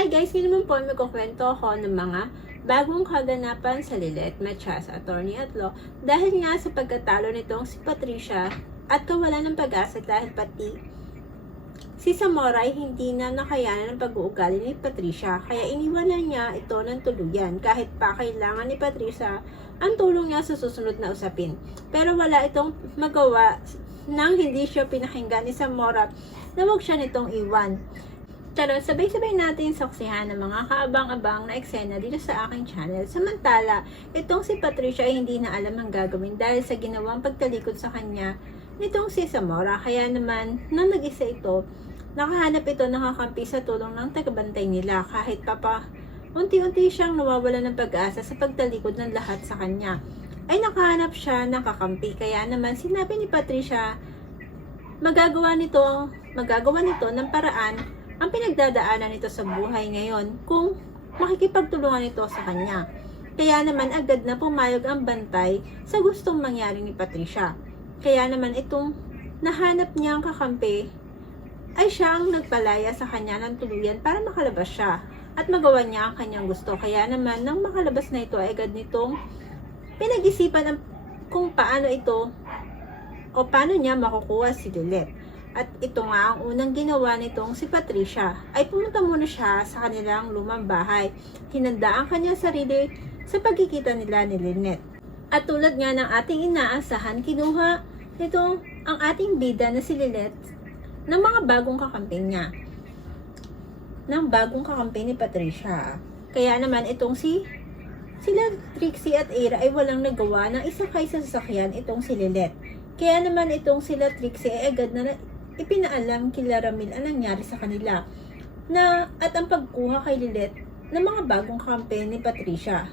Hi guys, ngayon naman po magkukwento ako ng mga bagong kaganapan sa Lilet Matias, Attorney at Law dahil nga sa pagkatalo nitong si Patricia at kawalan ng pag-asa dahil pati si Zamora ay hindi na nakayanan ng pag-uugali ni Patricia kaya iniwanan niya ito ng tuluyan kahit pa kailangan ni Patricia ang tulong niya sa susunod na usapin. Pero wala itong magawa nang hindi siya pinakinggan ni Zamora na huwag siya nitong iwan. Tara, sabay-sabay natin saksihan ng mga kaabang-abang na eksena dito sa aking channel. Samantala, itong si Patricia ay hindi na alam ang gagawin dahil sa ginawang pagtalikod sa kanya nitong si Zamora. Kaya naman, nang nag-isa ito, nakahanap ito ng kakampi sa tulong ng tagabantay nila kahit unti-unti siyang nawawala ng pag-asa sa pagtalikod ng lahat sa kanya. Ay nakahanap siya ng kakampi. Kaya naman, sinabi ni Patricia, magagawa nito ng paraan ang pinagdadaanan nito sa buhay ngayon kung makikipagtulungan ito sa kanya. Kaya naman agad na pumayag ang bantay sa gustong mangyari ni Patricia. Kaya naman itong nahanap niyang kakampi ay siya ang nagpalaya sa kanya ng tuluyan para makalabas siya at magawa niya ang kanyang gusto. Kaya naman nang makalabas na ito ay agad nitong pinag-isipan kung paano niya makukuha si Lilet. At ito nga ang unang ginawa nitong si Patricia ay pumunta muna siya sa kanilang lumang bahay. Hinanda ang kanyang sarili sa pagkikita nila ni Lynette. At tulad nga ng ating inaasahan, kinuha nito ang ating bida na si Lynette ng mga bagong kakampi niya. Ng bagong kakampi ni Patricia. Kaya naman itong sila Trixie at Ira ay walang nagawa ng isakay sa sasakyan itong si Lynette. Kaya naman itong sila Trixie ay agad na ipinaalam kila Ramil ang nangyari sa kanila at ang pagkuha kay Lilet ng mga bagong kampe ni Patricia.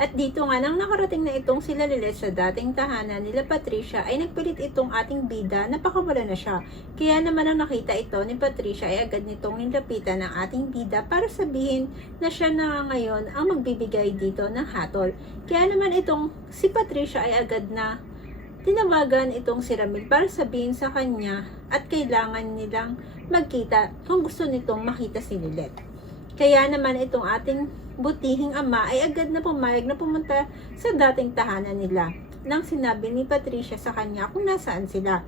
At dito nga nang nakarating na itong sila Lilet sa dating tahanan nila Patricia ay nagpilit itong ating bida na pakawala na siya. Kaya naman ang nakita ito ni Patricia ay agad nitong nilapitan ng ating bida para sabihin na siya na ngayon ang magbibigay dito ng hatol. Kaya naman itong si Patricia ay agad na tinawagan itong si Ramil para sabihin sa kanya at kailangan nilang magkita kung gusto nitong makita si Lilet. Kaya naman itong ating butihing ama ay agad na pumayag na pumunta sa dating tahanan nila nang sinabi ni Patricia sa kanya kung nasaan sila.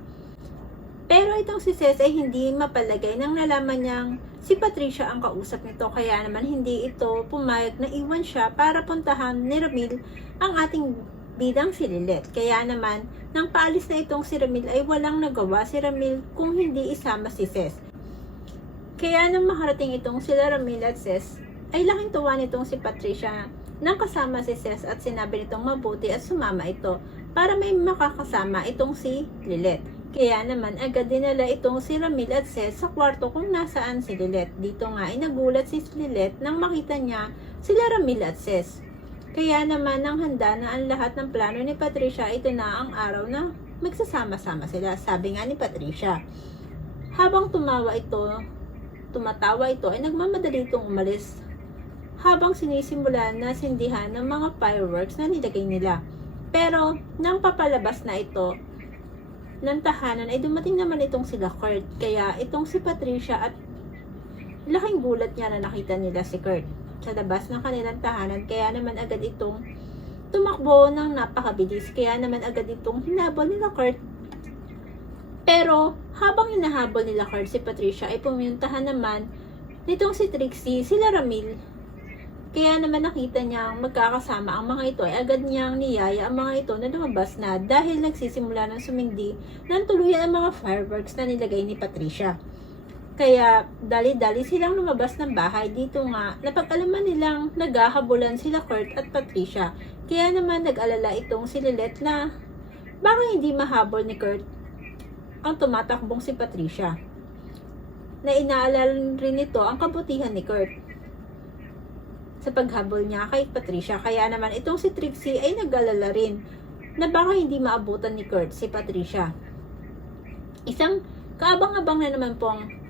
Pero itong si Ces ay hindi mapalagay nang nalaman niyang si Patricia ang kausap nito kaya naman hindi ito pumayag na iwan siya para puntahan ni Ramil ang ating bidang si Lilet. Kaya naman, nang paalis na itong si Ramil ay walang nagawa si Ramil kung hindi isama si Ces. Kaya nang makarating itong sila Ramil at Ces, ay laking tuwa nitong si Patricia nang kasama si Ces at sinabi nitong mabuti at sumama ito para may makakasama itong si Lilet. Kaya naman agad dinala itong si Ramil at Ces sa kwarto kung nasaan si Lilet. Dito nga ay nagulat si Lilet nang makita niya sila Ramil at Ces. Kaya naman nang handa na ang lahat ng plano ni Patricia, ito na ang araw na magsasama-sama sila. Sabi nga ni Patricia. Habang tumatawa ito ay nagmamadali itong umalis. Habang sinisimulan na sindihan ng mga fireworks na nilagay nila. Pero nang papalabas na ito ng tahanan ay dumating naman itong sila Kurt. Kaya itong si Patricia at laking gulat niya na nakita nila si Kurt sa labas ng kanilang tahanan. Kaya naman agad itong tumakbo ng napakabilis. Kaya naman agad itong hinabol nila Kurt. Pero habang hinahabol nila Kurt si Patricia ay pumuntahan naman nitong si Trixie sila Ramil. Kaya naman nakita niyang magkakasama ang mga ito ay agad niyang niyaya ang mga ito na lumabas na dahil nagsisimula ng sumindi ng tuluyan ang mga fireworks na nilagay ni Patricia. Kaya dali-dali silang lumabas ng bahay. Dito nga, napag-alaman nilang naghahabulan sila Kurt at Patricia. Kaya naman nag-alala itong si Lilet na baka hindi mahabol ni Kurt ang tumatakbong si Patricia. Na inaalala rin ito ang kabutihan ni Kurt sa paghabol niya kay Patricia. Kaya naman itong si Trixie ay nag-alala rin na baka hindi maabutan ni Kurt si Patricia. Isang kaabang-abang na naman pong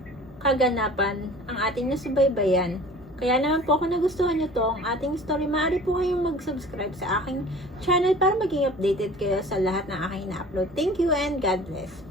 kaganapan ang ating nasubaybayan. Kaya naman po kung nagustuhan nyo to ang ating story, maaari po kayong mag-subscribe sa aking channel para maging updated kayo sa lahat ng aking na-upload. Thank you and God bless.